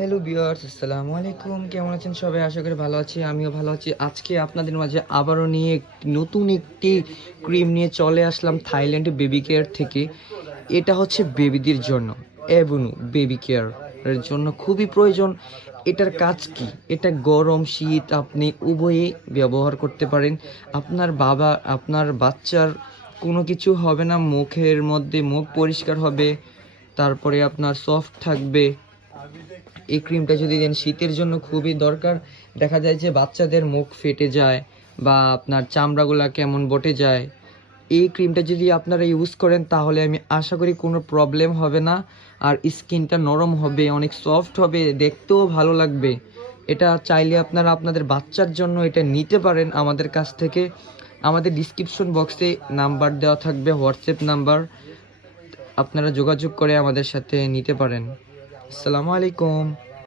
Hello viewers, আসসালামু আলাইকুম। কেমন আছেন সবাই? আশা করি ভালো আছি। আমিও ভালো আছি। আজকে আপনাদের মাঝে আবারও নতুন একটি ক্রিম নিয়ে চলে আসলাম থাইল্যান্ডে বেবি কেয়ার থেকে। এটা হচ্ছে বেবিদের জন্য অ্যাভেনু বেবি কেয়ার এর জন্য খুবই প্রয়োজন। এটার কাজ কি? এটা গরম শীত আপনি উভয়েই ব্যবহার করতে পারেন। আপনার বাচ্চার কোনো কিছু হবে না, মুখের মধ্যে মুখ পরিষ্কার হবে, তারপরে আপনার সফট থাকবে। এই ক্রিমটা যদি দেন শীতের জন্য খুবই দরকার। দেখা যায় যে বাচ্চাদের মুখ ফেটে যায় বা আপনার চামড়াগুলা কেমন বটে যায়। এই ক্রিমটা যদি আপনারা ইউজ করেন তাহলে আমি আশা করি কোনো প্রবলেম হবে না। আর স্কিনটা নরম হবে, অনেক সফট হবে, দেখতেও ভালো লাগবে। এটা চাইলে আপনারা আপনাদের বাচ্চার জন্য এটা নিতে পারেন আমাদের কাছ থেকে। আমাদের ডিসক্রিপশন বক্সে নাম্বার দেওয়া থাকবে, হোয়াটসঅ্যাপ নাম্বার, আপনারা যোগাযোগ করে আমাদের সাথে নিতে পারেন। আসসালামু আলাইকুম।